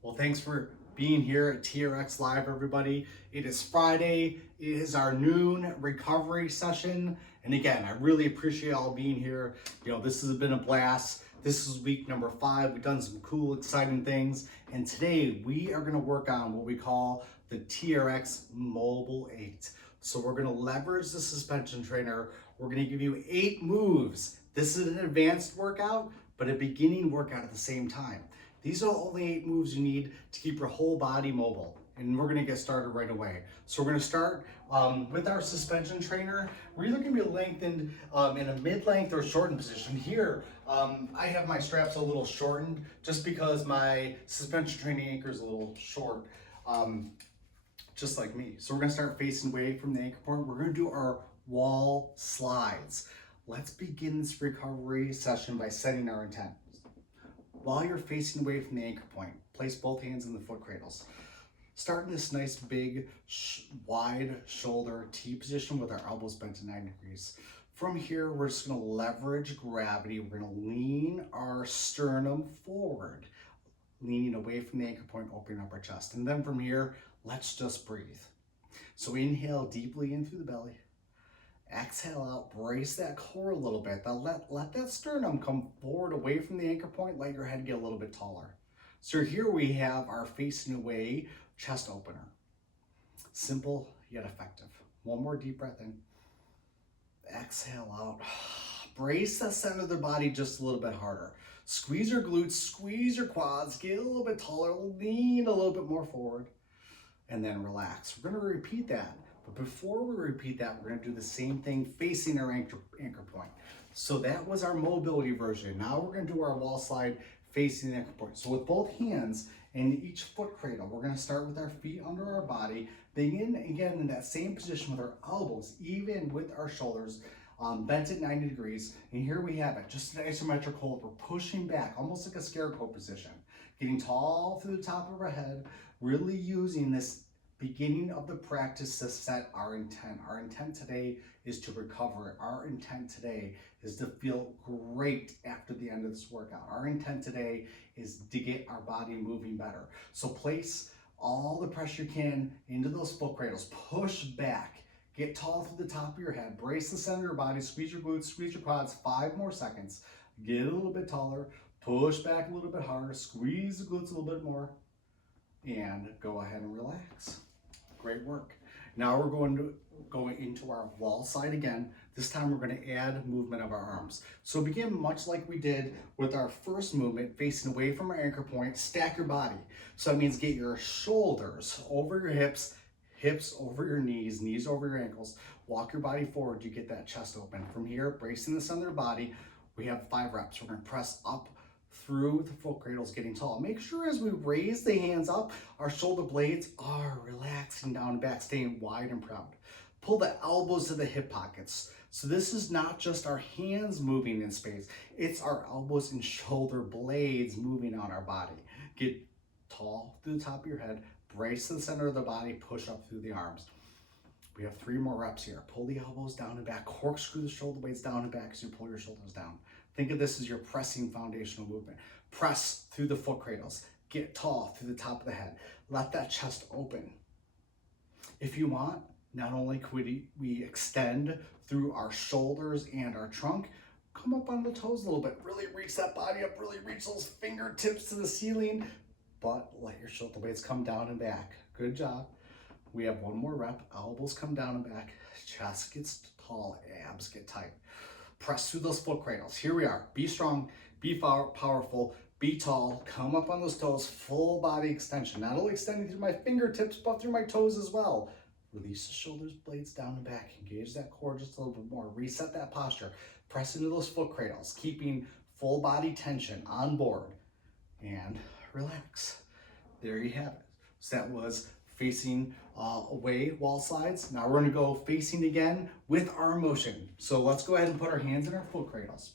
Well, thanks for being here at TRX Live, everybody. It is Friday. It is our noon recovery session. And again, I really appreciate all being here. This has been a blast. This is week number 5. We've done some cool, exciting things. And today we are going to work on what we call the TRX Mobile 8. So we're going to leverage the suspension trainer. We're going to give you 8 moves. This is an advanced workout, but a beginning workout at the same time. These are only 8 moves you need to keep your whole body mobile. And we're gonna get started right away. So we're gonna start with our suspension trainer. We're either gonna be lengthened in a mid-length or shortened position. Here, I have my straps a little shortened just because my suspension training anchor is a little short, just like me. So we're gonna start facing away from the anchor point. We're gonna do our wall slides. Let's begin this recovery session by setting our intent. While you're facing away from the anchor point, place both hands in the foot cradles. Start in this nice big wide shoulder T position with our elbows bent to 90 degrees. From here, we're just going to leverage gravity. We're going to lean our sternum forward, leaning away from the anchor point, opening up our chest. And then from here, let's just breathe. So inhale deeply in through the belly. Exhale out, brace that core a little bit. Now let that sternum come forward away from the anchor point. Let your head get a little bit taller. So here we have our facing away chest opener. Simple yet effective. One more deep breath in. Exhale out. Brace the center of the body just a little bit harder. Squeeze your glutes, squeeze your quads, get a little bit taller, lean a little bit more forward, and then relax. We're going to repeat that. But before we repeat that, we're going to do the same thing facing our anchor point. So that was our mobility version. Now we're going to do our wall slide facing the anchor point. So with both hands and each foot cradle, we're going to start with our feet under our body. Begin again in that same position with our elbows, even with our shoulders, bent at 90 degrees. And here we have it, just an isometric hold. We're pushing back, almost like a scarecrow position. Getting tall through the top of our head, really using this beginning of the practice to set our intent. Our intent today is to recover. Our intent today is to feel great after the end of this workout. Our intent today is to get our body moving better. So place all the pressure you can into those foot cradles. Push back. Get tall through the top of your head. Brace the center of your body. Squeeze your glutes, squeeze your quads. 5 more seconds. Get a little bit taller. Push back a little bit harder. Squeeze the glutes a little bit more. And go ahead and relax. Great work. Now we're going into our wall slide again. This time we're going to add movement of our arms. So begin much like we did with our first movement, facing away from our anchor point. Stack your body. So that means get your shoulders over your hips, hips over your knees, knees over your ankles. Walk your body forward. You get that chest open. From here, bracing the center of the body, we have 5 reps. We're going to press up through the foot cradles, getting tall. Make sure as we raise the hands up, our shoulder blades are relaxing down and back, staying wide and proud. Pull the elbows to the hip pockets. So this is not just our hands moving in space, it's our elbows and shoulder blades moving on our body. Get tall through the top of your head, brace to the center of the body, push up through the arms. We have 3 more reps here. Pull the elbows down and back, corkscrew the shoulder blades down and back as you pull your shoulders down. Think of this as your pressing foundational movement. Press through the foot cradles. Get tall through the top of the head. Let that chest open. If you want, not only could we extend through our shoulders and our trunk, come up on the toes a little bit. Really reach that body up. Really reach those fingertips to the ceiling. But let your shoulder blades come down and back. Good job. We have 1 more rep. Elbows come down and back. Chest gets tall. Abs get tight. Press through those foot cradles. Here we are. Be strong, be powerful, be tall, come up on those toes, full body extension. Not only extending through my fingertips, but through my toes as well. Release the shoulders, blades down and back. Engage that core just a little bit more. Reset that posture. Press into those foot cradles, keeping full body tension on board. And relax. There you have it. So that was facing away wall slides. Now we're going to go facing again with arm motion. So let's go ahead and put our hands in our foot cradles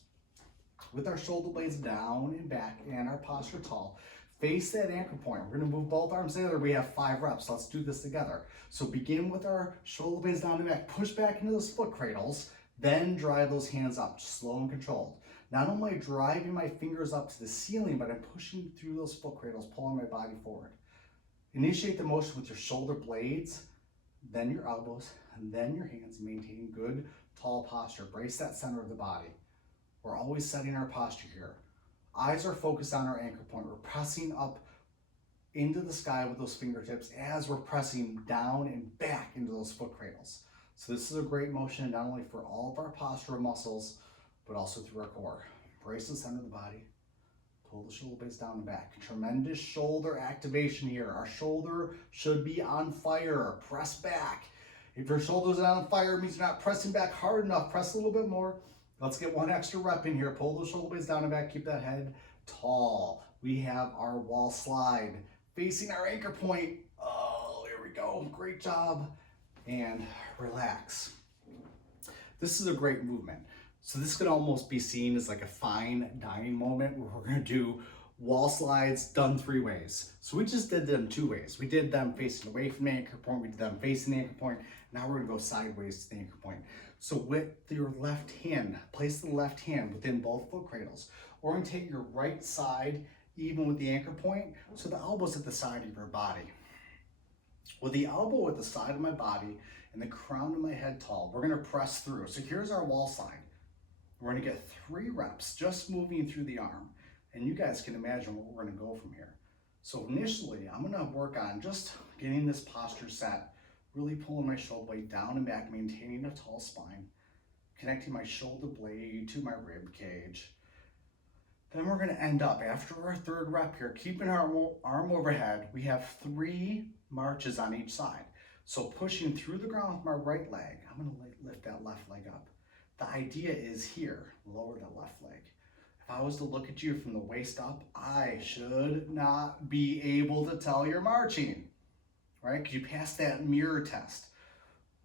with our shoulder blades down and back and our posture tall. Face that anchor point. We're going to move both arms together. We have 5 reps. Let's do this together. So begin with our shoulder blades down and back. Push back into those foot cradles. Then drive those hands up, slow and controlled. Not only am I driving my fingers up to the ceiling, but I'm pushing through those foot cradles, pulling my body forward. Initiate the motion with your shoulder blades, then your elbows, and then your hands. Maintain good, tall posture. Brace that center of the body. We're always setting our posture here. Eyes are focused on our anchor point. We're pressing up into the sky with those fingertips as we're pressing down and back into those foot cradles. So this is a great motion not only for all of our postural muscles, but also through our core. Brace the center of the body. Pull the shoulder blades down and back. Tremendous shoulder activation here. Our shoulder should be on fire. Press back. If your shoulder's not on fire, it means you're not pressing back hard enough. Press a little bit more. Let's get one extra rep in here. Pull those shoulder blades down and back. Keep that head tall. We have our wall slide facing our anchor point. Oh, here we go. Great job. And relax. This is a great movement. So this could almost be seen as like a fine dining moment where we're going to do wall slides done 3 ways. So we just did them 2 ways. We did them facing away from the anchor point. We did them facing the anchor point. Now we're going to go sideways to the anchor point. So with your left hand, place the left hand within both foot cradles. Orientate your right side even with the anchor point, so the elbow's at the side of your body. With the elbow at the side of my body and the crown of my head tall, we're going to press through. So here's our wall slide. We're going to get 3 reps just moving through the arm. And you guys can imagine where we're going to go from here. So initially, I'm going to work on just getting this posture set, really pulling my shoulder blade down and back, maintaining a tall spine, connecting my shoulder blade to my rib cage. Then we're going to end up, after our 3rd rep here, keeping our arm overhead. We have 3 marches on each side. So pushing through the ground with my right leg, I'm going to lift that left leg up. The idea is here, lower the left leg. If I was to look at you from the waist up, I should not be able to tell you're marching, right? Because you passed that mirror test.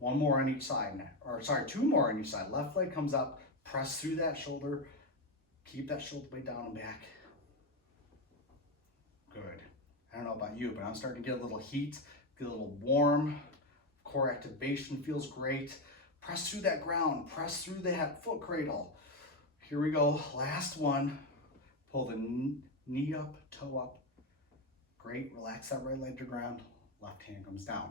1 more on each side, or sorry, 2 more on each side. Left leg comes up, press through that shoulder, keep that shoulder blade down and back. Good. I don't know about you, but I'm starting to get a little heat, get a little warm. Core activation feels great. Press through that ground, press through that foot cradle. Here we go, last one. Pull the knee up, toe up. Great, relax that right leg to ground. Left hand comes down.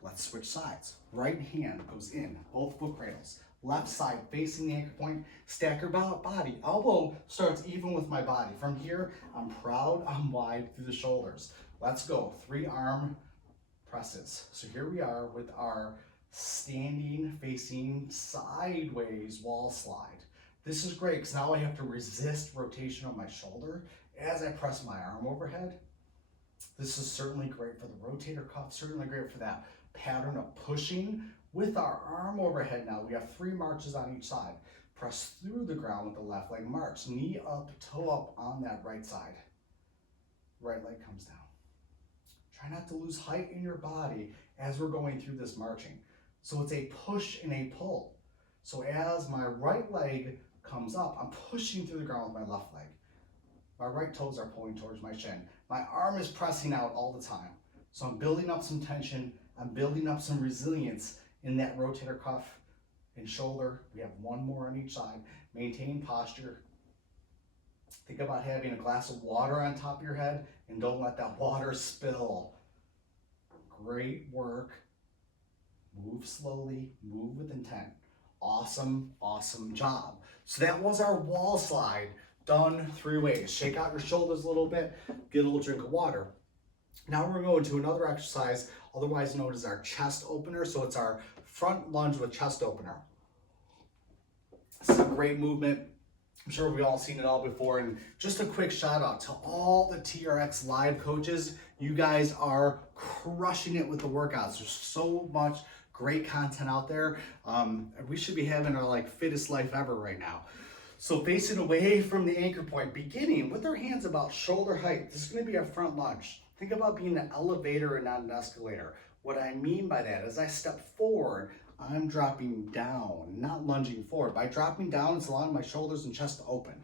Let's switch sides. Right hand goes in, both foot cradles. Left side facing the anchor point. Stack your body. Elbow starts even with my body. From here, I'm proud, I'm wide through the shoulders. Let's go, 3 arm presses. So here we are with our standing facing sideways wall slide. This is great because now I have to resist rotation of my shoulder as I press my arm overhead. This is certainly great for the rotator cuff, certainly great for that pattern of pushing with our arm overhead. Now we have 3 marches on each side. Press through the ground with the left leg, march, knee up, toe up on that right side. Right leg comes down. Try not to lose height in your body as we're going through this marching. So it's a push and a pull. So as my right leg comes up, I'm pushing through the ground with my left leg. My right toes are pulling towards my shin. My arm is pressing out all the time. So I'm building up some tension. I'm building up some resilience in that rotator cuff and shoulder. We have 1 more on each side. Maintain posture. Think about having a glass of water on top of your head and don't let that water spill. Great work. Move slowly, move with intent. Awesome, awesome job. So that was our wall slide done 3 ways. Shake out your shoulders a little bit, get a little drink of water. Now we're going to another exercise, otherwise known as our chest opener. So it's our front lunge with chest opener. This is a great movement. I'm sure we've all seen it all before. And just a quick shout out to all the TRX live coaches. You guys are crushing it with the workouts. There's so much great content out there. We should be having our fittest life ever right now. So facing away from the anchor point, beginning with our hands about shoulder height. This is going to be our front lunge. Think about being an elevator and not an escalator. What I mean by that is I step forward, I'm dropping down, not lunging forward. By dropping down, it's allowing my shoulders and chest to open.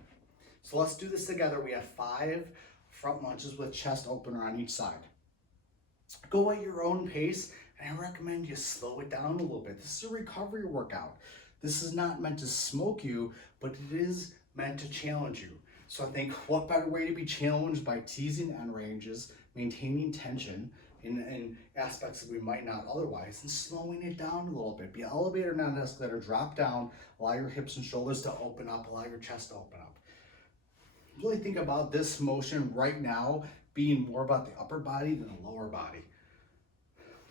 So let's do this together. We have 5 front lunges with chest opener on each side. Go at your own pace, and I recommend you slow it down a little bit. This is a recovery workout. This is not meant to smoke you, but it is meant to challenge you. So I think what better way to be challenged by teasing end ranges, maintaining tension in aspects that we might not otherwise, and slowing it down a little bit. Be an elevator, not an escalator. Drop down, allow your hips and shoulders to open up, allow your chest to open up. Really think about this motion right now being more about the upper body than the lower body.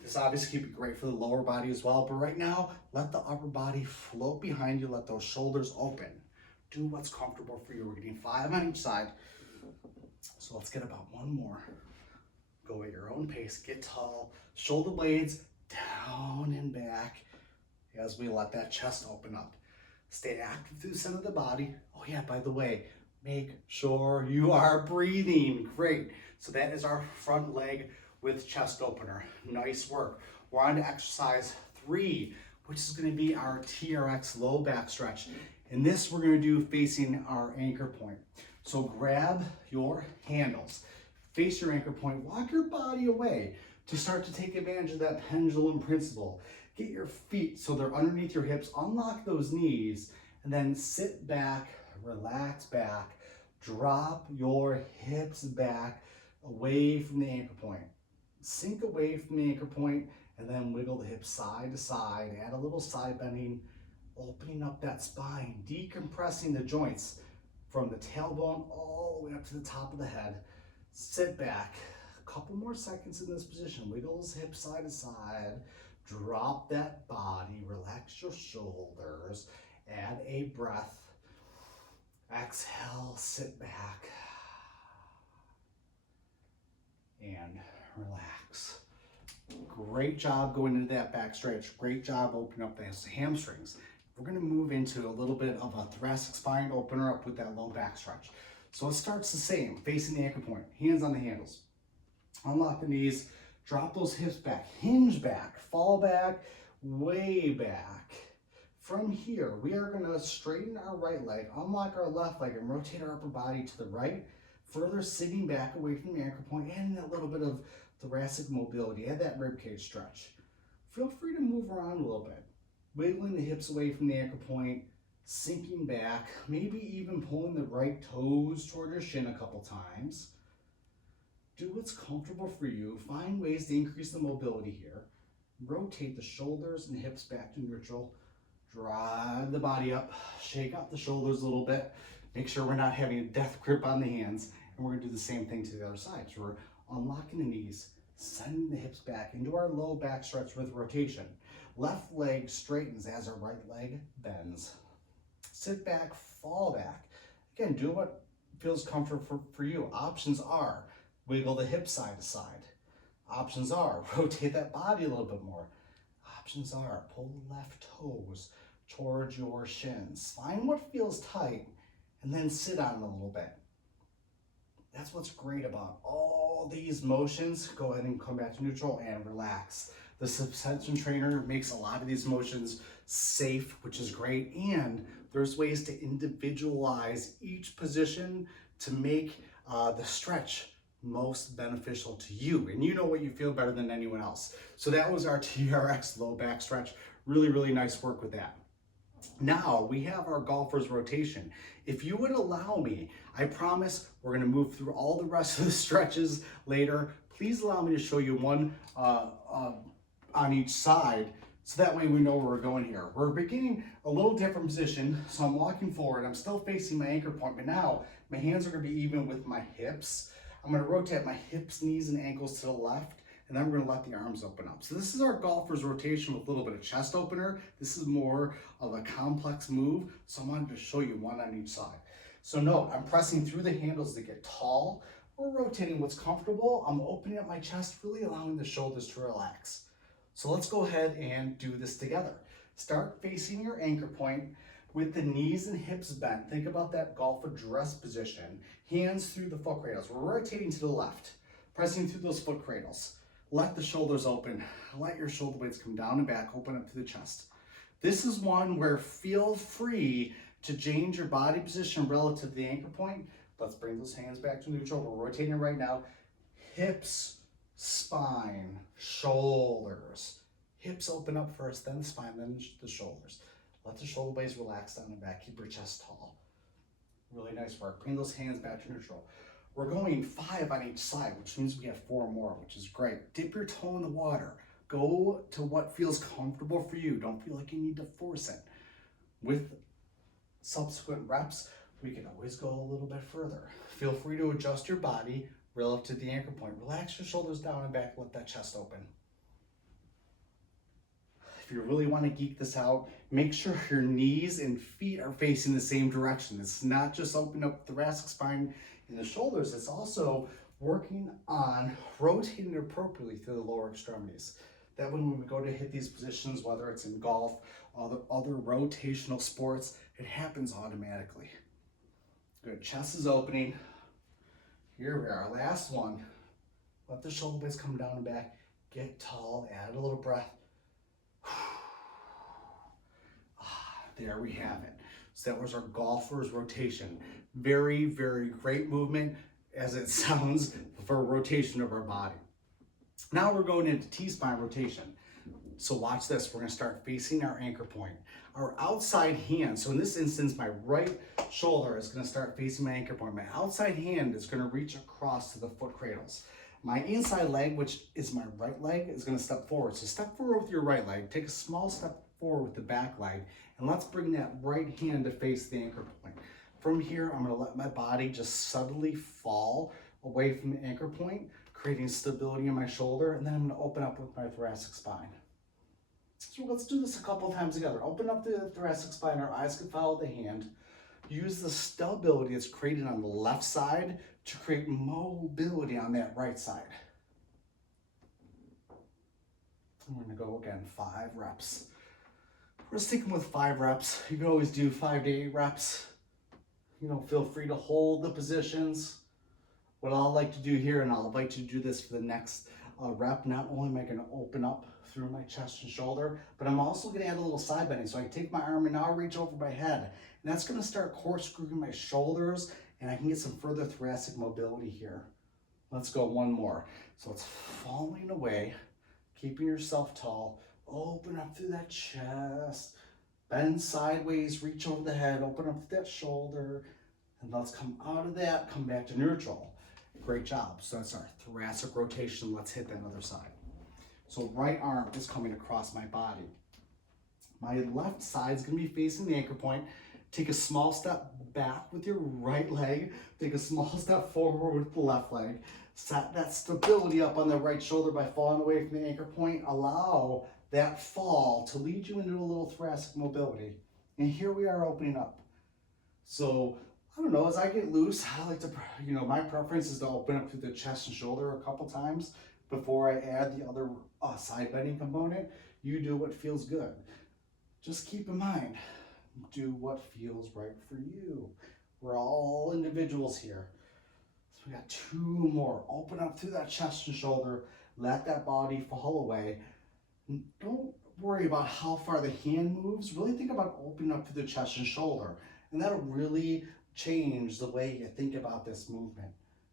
This obviously could be great for the lower body as well, but right now, let the upper body float behind you, let those shoulders open. Do what's comfortable for you. We're getting 5 on each side. So let's get about 1 more. Go at your own pace, get tall, shoulder blades down and back as we let that chest open up. Stay active through the center of the body. Oh yeah, by the way, make sure you are breathing. Great. So that is our front leg with chest opener. Nice work. We're on to exercise 3, which is going to be our TRX low back stretch. And this we're going to do facing our anchor point. So grab your handles, face your anchor point, walk your body away to start to take advantage of that pendulum principle. Get your feet so they're underneath your hips, unlock those knees, and then sit back, relax back, drop your hips back away from the anchor point. Sink away from the anchor point and then wiggle the hips side to side, add a little side bending, opening up that spine, decompressing the joints from the tailbone all the way up to the top of the head. Sit back, a couple more seconds in this position, wiggle those hips side to side, drop that body, relax your shoulders, add a breath, exhale, sit back, and relax. Great job going into that back stretch. Great job opening up those hamstrings. We're going to move into a little bit of a thoracic spine opener up with that low back stretch. So it starts the same, facing the anchor point, hands on the handles. Unlock the knees, drop those hips back, hinge back, fall back, way back. From here, we are going to straighten our right leg, unlock our left leg, and rotate our upper body to the right, further sitting back away from the anchor point, adding that little bit of thoracic mobility, add that ribcage stretch. Feel free to move around a little bit, wiggling the hips away from the anchor point, sinking back, maybe even pulling the right toes toward your shin a couple times. Do what's comfortable for you. Find ways to increase the mobility here. Rotate the shoulders and hips back to neutral. Drive the body up, shake out the shoulders a little bit. Make sure we're not having a death grip on the hands. And we're gonna do the same thing to the other side. So we're unlocking the knees, sending the hips back into our low back stretch with rotation. Left leg straightens as our right leg bends. Sit back, fall back. Again, do what feels comfortable for you. Options are wiggle the hips side to side. Options are rotate that body a little bit more. Options are pull the left toes towards your shins. Find what feels tight and then sit on it a little bit. That's what's great about all these motions. Go ahead and come back to neutral and relax. The suspension trainer makes a lot of these motions safe, which is great. And there's ways to individualize each position to make the stretch most beneficial to you. And you know what you feel better than anyone else. So that was our TRX low back stretch. Really, really nice work with that. Now we have our golfer's rotation. If you would allow me, I promise we're going to move through all the rest of the stretches later. Please allow me to show you one on each side, so that way we know where we're going here. We're beginning a little different position, so I'm walking forward. I'm still facing my anchor point, but now my hands are going to be even with my hips. I'm going to rotate my hips, knees, and ankles to the left, and then we're going to let the arms open up. So this is our golfer's rotation with a little bit of chest opener. This is more of a complex move, so I wanted to show you one on each side. So note, I'm pressing through the handles to get tall. We're rotating what's comfortable. I'm opening up my chest, really allowing the shoulders to relax. So let's go ahead and do this together. Start facing your anchor point with the knees and hips bent. Think about that golf address position. Hands through the foot cradles. We're rotating to the left, pressing through those foot cradles. Let the shoulders open. Let your shoulder blades come down and back, open up to the chest. This is one where feel free to change your body position relative to the anchor point. Let's bring those hands back to neutral. We're rotating right now. Hips, spine, shoulders. Hips open up first, then the spine, then the shoulders. Let the shoulder blades relax down and back. Keep your chest tall. Really nice work. Bring those hands back to neutral. We're going 5 on each side, which means we have 4 more, which is great. Dip your toe in the water. Go to what feels comfortable for you. Don't feel like you need to force it. With subsequent reps, we can always go a little bit further. Feel free to adjust your body relative to the anchor point. Relax your shoulders down and back, let that chest open. If you really want to geek this out, make sure your knees and feet are facing the same direction. It's not just opening up the thoracic spine and the shoulders, it's also working on rotating appropriately through the lower extremities. That when we go to hit these positions, whether it's in golf, other rotational sports, it happens automatically. Good, chest is opening. Here we are, last one. Let the shoulder blades come down and back. Get tall, add a little breath. There we have it. So that was our golfer's rotation. Very, very great movement as it sounds for a rotation of our body. Now we're going into T-spine rotation. So watch this, we're gonna start facing our anchor point. Our outside hand, so in this instance, my right shoulder is gonna start facing my anchor point. My outside hand is gonna reach across to the foot cradles. My inside leg, which is my right leg, is gonna step forward. So step forward with your right leg, take a small step forward with the back leg, and let's bring that right hand to face the anchor point. From here, I'm gonna let my body just subtly fall away from the anchor point, creating stability in my shoulder, and then I'm gonna open up with my thoracic spine. So let's do this a couple of times together. Open up the thoracic spine, our eyes can follow the hand. Use the stability that's created on the left side to create mobility on that right side. I'm gonna go again, 5 reps. We're sticking with 5 reps. You can always do 5 to 8 reps. You know, feel free to hold the positions. What I'll like to do here, and I'll invite you to do this for the next rep, not only am I gonna open up through my chest and shoulder, but I'm also gonna add a little side bending. So I can take my arm and now reach over my head. And that's gonna start corkscrewing my shoulders, and I can get some further thoracic mobility here. Let's go one more. So it's falling away, keeping yourself tall, open up through that chest, bend sideways, reach over the head, open up through that shoulder, and let's come out of that, come back to neutral. Great job. So that's our thoracic rotation. Let's hit that other side. So right arm is coming across my body. My left side is going to be facing the anchor point. Take a small step back with your right leg. Take a small step forward with the left leg. Set that stability up on the right shoulder by falling away from the anchor point. Allow that fall to lead you into a little thoracic mobility. And here we are opening up. So I don't know, as I get loose, I like to, my preference is to open up through the chest and shoulder a couple times before I add the other side bending component. You do what feels good. Just keep in mind, do what feels right for you. We're all individuals here. So we got 2 more. Open up through that chest and shoulder. Let that body fall away. Don't worry about how far the hand moves. Really think about opening up through the chest and shoulder. And that'll really change the way you think about this movement.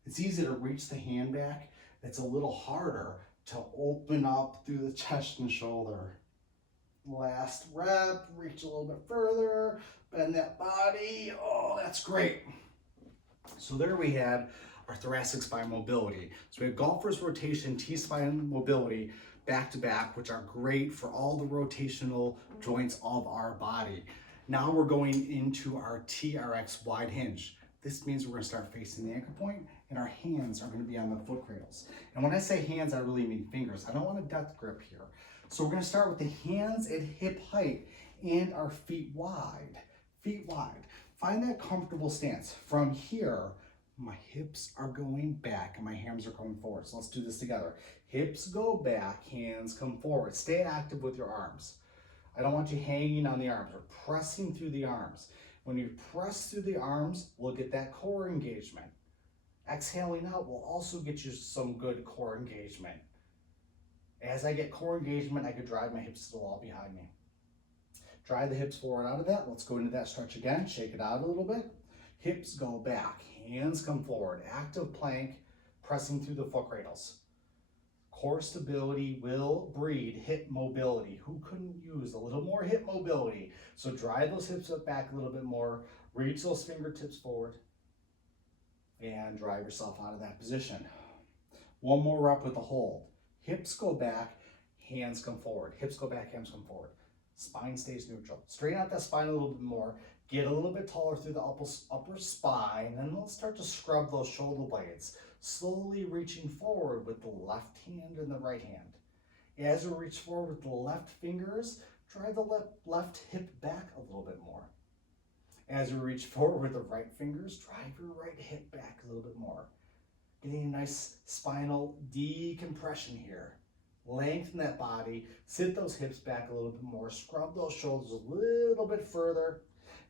It's easy to reach the hand back. It's a little harder to open up through the chest and shoulder. Last rep, reach a little bit further, bend that body. Oh, that's great. So there we had our thoracic spine mobility. So we have golfer's rotation, T-spine mobility, back to back, which are great for all the rotational joints of our body. Now we're going into our TRX wide hinge. This means we're gonna start facing the anchor point and our hands are gonna be on the foot cradles. And when I say hands, I really mean fingers. I don't want a death grip here. So we're gonna start with the hands at hip height and our feet wide. Feet wide. Find that comfortable stance. From here, my hips are going back and my hands are coming forward. So let's do this together. Hips go back, hands come forward. Stay active with your arms. I don't want you hanging on the arms or pressing through the arms. When you press through the arms, we'll get that core engagement. Exhaling out will also get you some good core engagement. As I get core engagement, I could drive my hips to the wall behind me. Drive the hips forward out of that. Let's go into that stretch again. Shake it out a little bit. Hips go back, hands come forward. Active plank, pressing through the foot cradles. Core stability will breed hip mobility. Who couldn't use a little more hip mobility? So drive those hips up back a little bit more. Reach those fingertips forward and drive yourself out of that position. One more rep with the hold. Hips go back, hands come forward. Hips go back, hands come forward. Spine stays neutral. Straighten out that spine a little bit more. Get a little bit taller through the upper spine, and let's start to scrub those shoulder blades. Slowly reaching forward with the left hand and the right hand. As we reach forward with the left fingers, drive the left hip back a little bit more. As we reach forward with the right fingers, drive your right hip back a little bit more. Getting a nice spinal decompression here. Lengthen that body, sit those hips back a little bit more, scrub those shoulders a little bit further,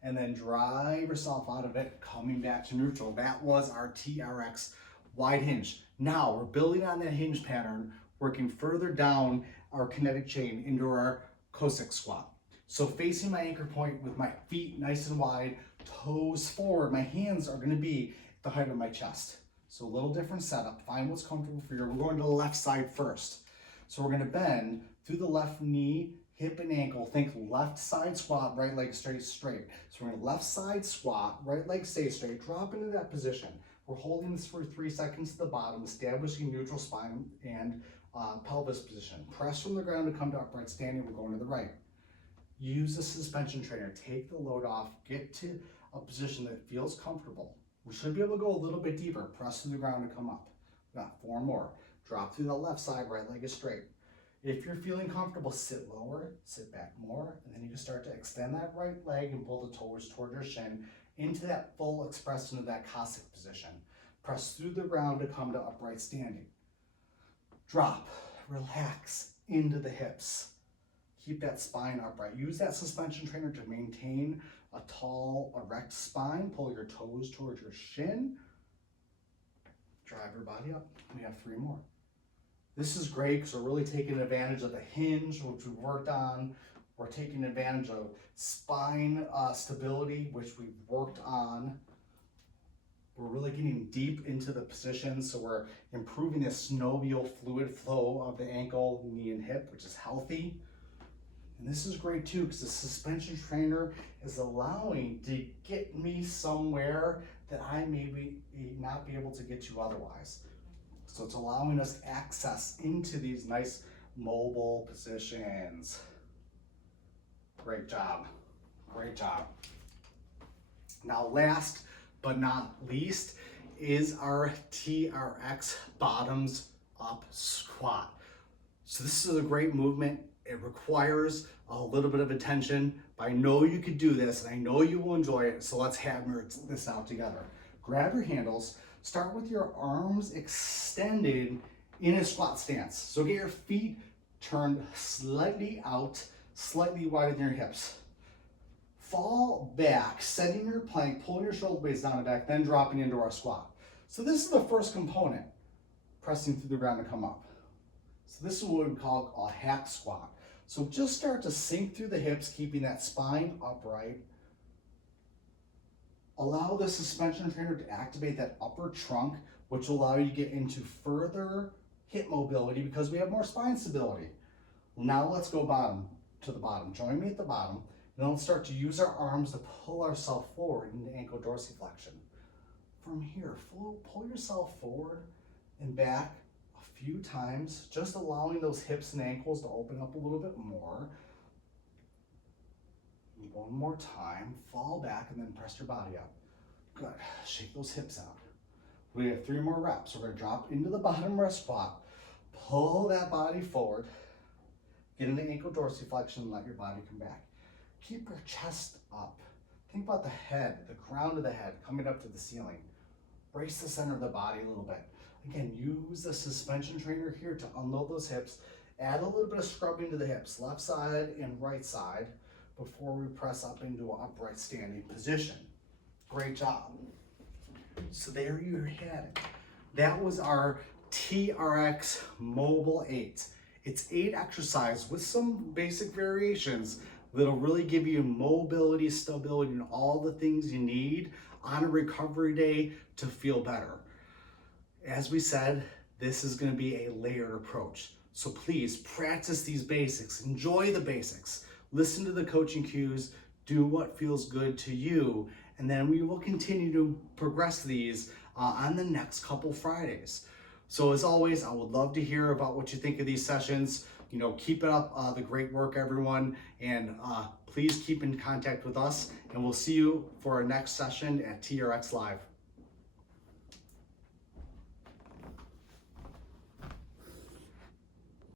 and then drive yourself out of it, coming back to neutral. That was our TRX wide hinge. Now we're building on that hinge pattern, working further down our kinetic chain into our Cossack squat. So facing my anchor point with my feet nice and wide, toes forward, my hands are gonna be at the height of my chest. So a little different setup, find what's comfortable for you. We're going to the left side first. So we're gonna bend through the left knee, hip and ankle. Think left side squat, right leg straight. So we're gonna left side squat, right leg stay straight, drop into that position. We're holding this for 3 seconds to the bottom, establishing neutral spine and pelvis position. Press from the ground to come to upright standing. We're going to the right. Use the suspension trainer. Take the load off. Get to a position that feels comfortable. We should be able to go a little bit deeper. Press through the ground to come up. We've got 4 more. Drop through the left side, right leg is straight. If you're feeling comfortable, sit lower, sit back more, and then you can start to extend that right leg and pull the toes toward your shin into that full expression of that Cossack position. Press through the ground to come to upright standing. Drop, relax into the hips. Keep that spine upright. Use that suspension trainer to maintain a tall, erect spine. Pull your toes towards your shin. Drive your body up. We have 3 more. This is great because we're really taking advantage of the hinge, which we've worked on. We're taking advantage of spine stability, which we've worked on. We're really getting deep into the position, so we're improving the synovial fluid flow of the ankle, knee, and hip, which is healthy. And this is great too, because the suspension trainer is allowing to get me somewhere that I may not be able to get to otherwise. So it's allowing us access into these nice mobile positions. Great job, great job. Now last but not least is our TRX bottoms up squat. So this is a great movement. It requires a little bit of attention, but I know you could do this and I know you will enjoy it. So let's hammer this out together. Grab your handles, start with your arms extended in a squat stance. So get your feet turned slightly out, slightly wider than your hips. Fall back, setting your plank, pulling your shoulder blades down and back, then dropping into our squat. So this is the first component, pressing through the ground to come up. So this is what we call a hack squat. So just start to sink through the hips, keeping that spine upright. Allow the suspension trainer to activate that upper trunk, which will allow you to get into further hip mobility because we have more spine stability. Now let's go to the bottom. Join me at the bottom. And then let's start to use our arms to pull ourselves forward into ankle dorsiflexion. From here, pull yourself forward and back a few times, just allowing those hips and ankles to open up a little bit more. One more time, fall back and then press your body up. Good, shake those hips out. We have 3 more reps. We're gonna drop into the bottom rest squat, pull that body forward, get into ankle dorsiflexion and let your body come back. Keep your chest up. Think about the head, the crown of the head coming up to the ceiling. Brace the center of the body a little bit. Again, use the suspension trainer here to unload those hips. Add a little bit of scrubbing to the hips, left side and right side, before we press up into an upright standing position. Great job. So there you had it. That was our TRX Mobile 8. It's 8 exercises with some basic variations that'll really give you mobility, stability, and all the things you need on a recovery day to feel better. As we said, this is going to be a layered approach. So please practice these basics, enjoy the basics, listen to the coaching cues, do what feels good to you, and then we will continue to progress these on the next couple Fridays. So as always, I would love to hear about what you think of these sessions. Keep it up, the great work, everyone, and please keep in contact with us, and we'll see you for our next session at TRX Live.